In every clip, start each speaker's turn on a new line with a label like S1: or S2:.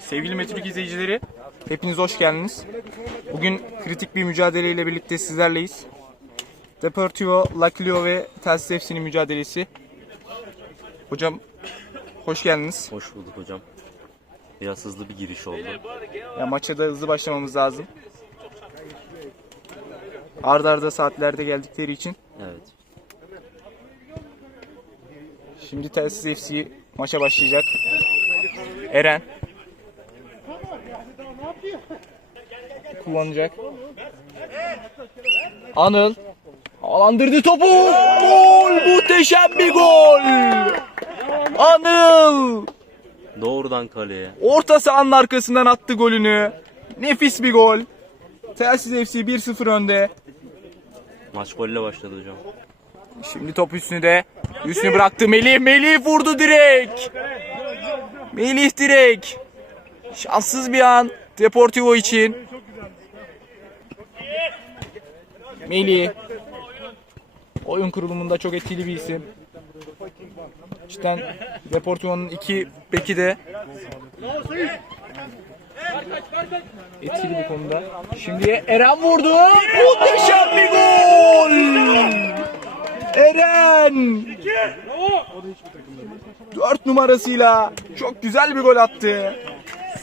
S1: Sevgili Metrik izleyicileri, hepiniz hoş geldiniz. Bugün kritik bir mücadeleyle birlikte sizlerleyiz. Deportivo, La Clio ve Telsiz FC'nin mücadelesi. Hocam, hoş geldiniz.
S2: Hoş bulduk hocam. Biraz hızlı bir giriş oldu.
S1: Ya, maça da hızlı başlamamız lazım. Arda arda saatlerde geldikleri için.
S2: Evet.
S1: Şimdi Telsiz FC maça başlayacak. Eren. Kullanacak. Anıl. Alandırdı topu. Gol! Muhteşem bir gol! Anıl!
S2: Doğrudan kaleye.
S1: Orta sahanın arkasından attı golünü. Nefis bir gol. Telsiz FC 1-0 önde.
S2: Maç golle başladı hocam.
S1: Şimdi top üstünü de üstünü bıraktı Melih. Melih vurdu direkt. Melih direkt. Şanssız bir an Deportivo için. Melih. Oyun kurulumunda çok etkili bir isim. Cidden Deportivo'nun iki beki de etkili bir konuda. Şimdi Eren vurdu. Muhteşem bir gol. Eren! 4 numarasıyla çok güzel bir gol attı.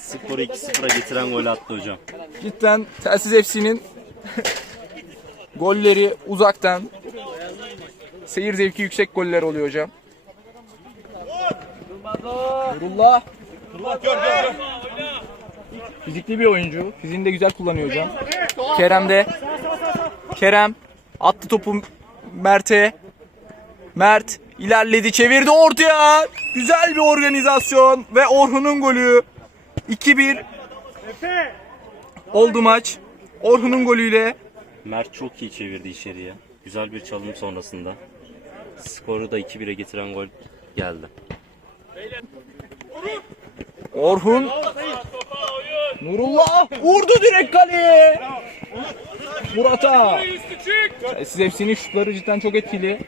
S2: Skoru 2-0'a getiren gol attı hocam.
S1: Cidden Telsiz FC'nin golleri uzaktan seyir zevki yüksek goller oluyor hocam. Nurullah. Fizikli bir oyuncu. Fiziğini de güzel kullanıyor hocam. Kerem de. Kerem attı topu Mert'e. Mert ilerledi çevirdi ortaya. Güzel bir organizasyon ve Orhun'un golü. 2-1 oldu maç. Orhun'un golüyle
S2: Mert çok iyi çevirdi içeriye. Güzel bir çalım sonrasında. Skoru da 2-1'e getiren gol geldi.
S1: Orhun Nurullah vurdu direkt kaleye. Murat'a. Siz hepsinin şutları cidden çok etkili.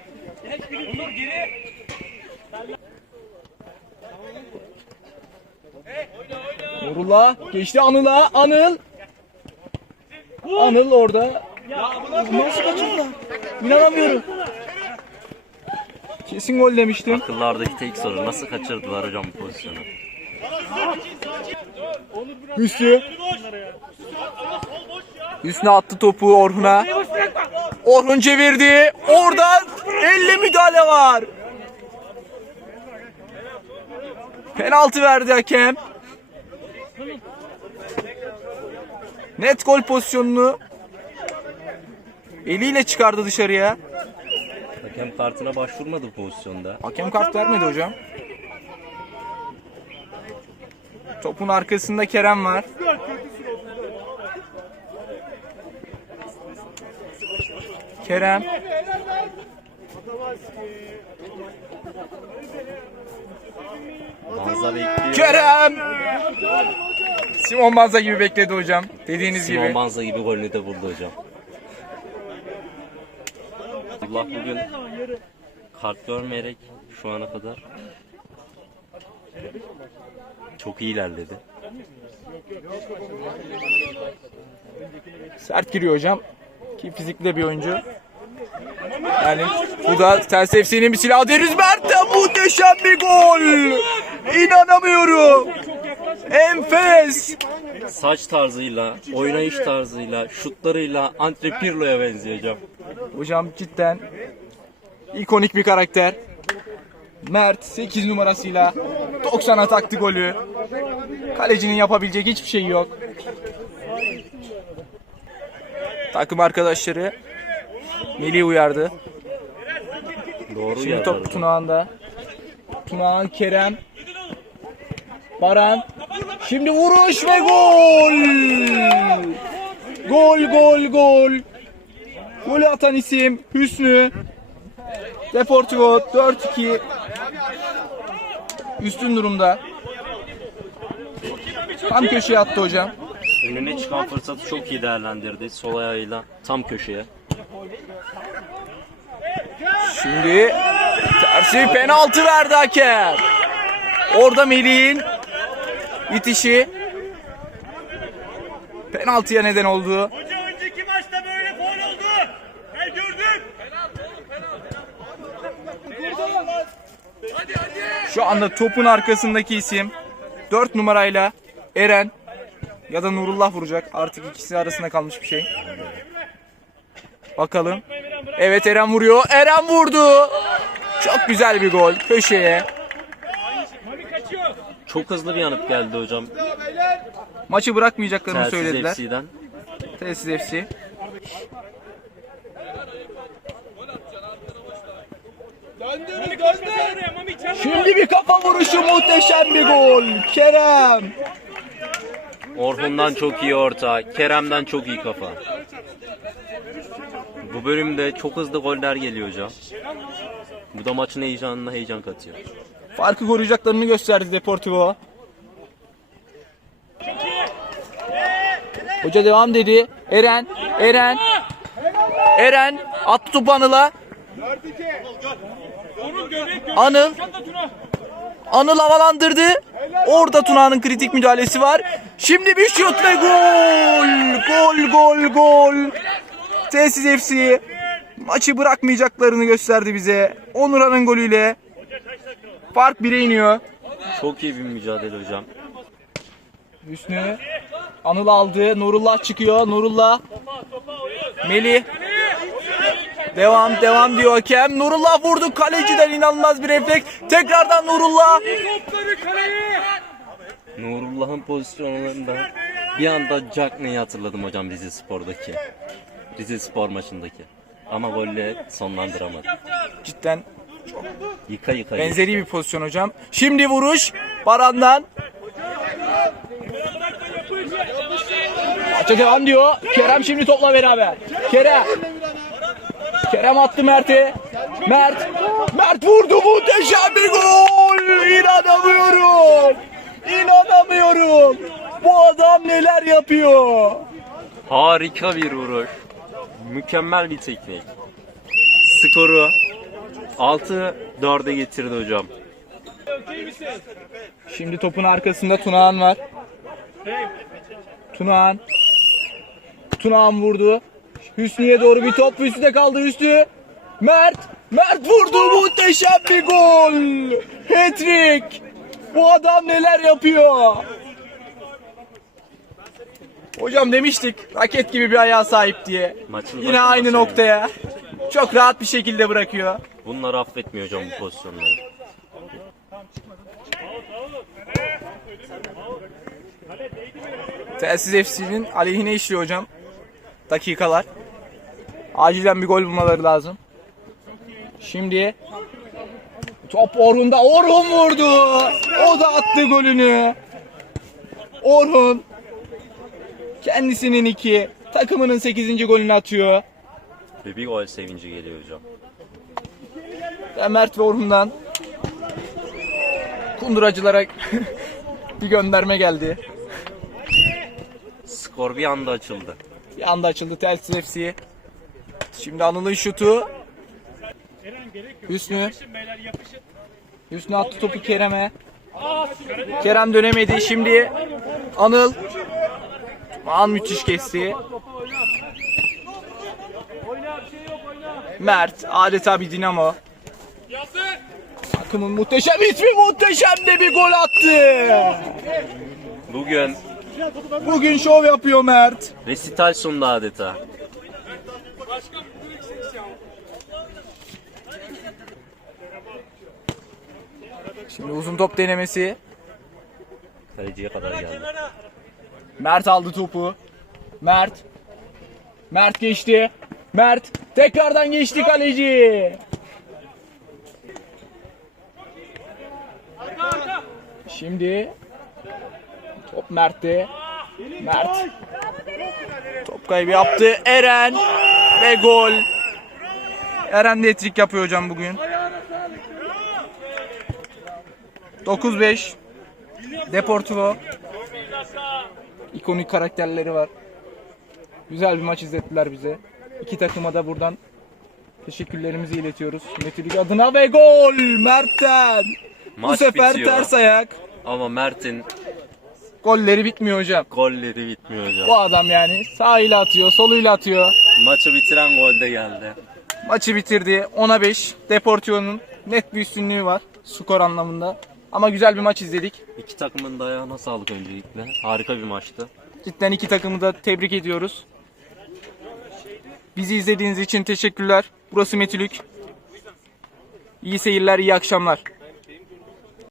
S1: Nurullah geçti Anıl'a. Anıl. Anıl orada. Nasıl kaçırdı? İnanamıyorum. Kesin gol demiştim.
S2: Akıllardaki tek soru nasıl kaçırdılar hocam bu pozisyonu?
S1: Hüsnü. Hüsnü attı topu Orhun'a. Orhun çevirdi. Oradan elle müdahale var. Penaltı verdi hakem. Net gol pozisyonunu eliyle çıkardı dışarıya.
S2: Hakem kartına başvurmadı bu pozisyonda.
S1: Hakem kart vermedi hocam. Topun arkasında Kerem var. Kerem.
S2: Banza bekliyor.
S1: Kerem. Simon Banza gibi bekledi hocam. Dediğiniz
S2: Simon
S1: gibi.
S2: Banza gibi golünü de buldu hocam. Allah bugün kart görmeyerek şu ana kadar çok iyi ilerledi.
S1: Sert giriyor hocam. Ki fizikli de bir oyuncu. Yani bu da Ters FC'nin bir silahı. Deniz Mert'ten muhteşem bir gol. İnanamıyorum. Enfes.
S2: Saç tarzıyla, oynayış tarzıyla, şutlarıyla Andre Pirlo'ya benziyor hocam.
S1: Hocam cidden ikonik bir karakter. Mert 8 numarasıyla 90'a taktı golü. Kalecinin yapabilecek hiçbir şey yok. Takım arkadaşları Melih uyardı.
S2: Doğru
S1: Şimdi top. Tunağan'da. Tunağan Kerem. Baran. Şimdi vuruş ve gol. Gol gol gol. Golü atan isim Hüsnü. Deportivo 4-2 üstün durumda. Tam köşeye attı hocam.
S2: Önüne çıkan fırsatı çok iyi değerlendirdi. Sol ayağıyla tam köşeye.
S1: Şimdi tersi penaltı verdi hakem. Orada Melih'in itişi penaltıya neden oldu. Şu anda topun arkasındaki isim 4 numarayla Eren ya da Nurullah vuracak. Artık ikisi arasında kalmış bir şey. Bakalım. Evet Eren vuruyor. Eren vurdu. Çok güzel bir gol köşeye.
S2: Çok hızlı bir yanıt geldi hocam.
S1: Maçı bırakmayacaklarını
S2: Telsiz
S1: söylediler.
S2: FC'den.
S1: Telsiz FC. Şimdi bir kafa vuruşu muhteşem bir gol. Kerem.
S2: Orhun'dan çok iyi orta. Kerem'den çok iyi kafa. Bu bölümde çok hızlı goller geliyor hocam. Bu da maçın heyecanına heyecan katıyor.
S1: Farkı koruyacaklarını gösterdi Deportivo. Hoca devam dedi. Eren, Eren, Eren attı topu Anıl'a. Anıl, Anıl havalandırdı. Orada Tuna'nın kritik müdahalesi var. Şimdi bir şut ve gol! Gol, gol, gol! Tesis FC maçı bırakmayacaklarını gösterdi bize. Onurhan'ın golüyle. Fark 1'e iniyor.
S2: Çok iyi bir mücadele hocam.
S1: Hüsnü. Anıl aldı. Nurullah çıkıyor. Nurullah. Melih. Devam devam diyor hakem. Nurullah vurdu. Kaleciden inanılmaz bir refleks. Tekrardan Nurullah.
S2: Nurullah'ın pozisyonlarında bir anda Cagney'i hatırladım hocam Rize Spor'daki. Rize Spor maçındaki. Ama golle sonlandıramadı.
S1: Cidden
S2: Yıka yıka.
S1: benzeri bir pozisyon hocam. Şimdi vuruş. Baran'dan. Maça devam diyor. Kerem şimdi topla beraber. Kerem. Kerem attı Mert'e. Mert. Mert vurdu muhteşem bir gol. İnanamıyorum. İnanamıyorum. Bu adam neler yapıyor?
S2: Harika bir vuruş. Mükemmel bir teknik. Skoru 6-4'e getirdi hocam.
S1: Şimdi topun arkasında Tunağan var. Tunağan. Tunağan vurdu. Hüsnü'ye doğru bir top. Hüsnü'de kaldı Hüsnü. Mert. Mert vurdu. Muhteşem bir gol. Hat-trick. Bu adam neler yapıyor? Hocam demiştik raket gibi bir ayağa sahip diye.
S2: Maçın
S1: Yine aynı noktaya. Çok rahat bir şekilde bırakıyor.
S2: Bunları affetmiyor hocam bu pozisyonları.
S1: Telsiz FC'nin aleyhine işliyor hocam. Dakikalar. Acilen bir gol bulmaları lazım. Şimdi top Orhun'da. Orhun vurdu. O da attı golünü. Orhun kendisinin iki, takımının 8. golünü atıyor.
S2: Ve bir gol sevinci geliyor hocam.
S1: Ve Mert ve Orhun'dan kunduracılara bir gönderme geldi.
S2: Skor bir anda açıldı.
S1: Bir anda açıldı Telsiz FC. Şimdi Anıl'ın şutu. Hüsnü. Hüsnü attı topu Kerem'e. Kerem dönemedi. Şimdi Anıl. An müthiş kesti. Mert adeta bir dinamo. Takımın muhteşem ismi muhteşem de bir gol attı.
S2: Bugün
S1: Bugün şov yapıyor Mert.
S2: resital sundu adeta.
S1: Şimdi uzun top denemesi.
S2: Kaleciye kadar geldi.
S1: Mert aldı topu. Mert. Mert geçti. Mert tekrardan geçti kaleci. Şimdi top Mert'te. Mert. Top kaybı yaptı. Eren ve gol. Eren de hat-trick yapıyor hocam bugün. 9-5. Deportivo. İkonik karakterleri var. Güzel bir maç izlettiler bize. İki takıma da buradan teşekkürlerimizi iletiyoruz. Metin Lig adına ve gol Mert'ten. Bu
S2: Maç
S1: sefer
S2: bitiyor.
S1: ters ayak.
S2: Ama Mert'in
S1: Golleri bitmiyor hocam.
S2: Golleri bitmiyor hocam.
S1: Bu adam yani sağıyla atıyor, soluyla atıyor.
S2: Maçı bitiren gol de geldi.
S1: Maçı bitirdi. 10'a 5. Deportivo'nun net bir üstünlüğü var skor anlamında. Ama güzel bir maç izledik.
S2: İki takımın da ayağına sağlık öncelikle. Harika bir maçtı.
S1: Cidden iki takımı da tebrik ediyoruz. Bizi izlediğiniz için teşekkürler. Burası Metülük. İyi seyirler, iyi akşamlar.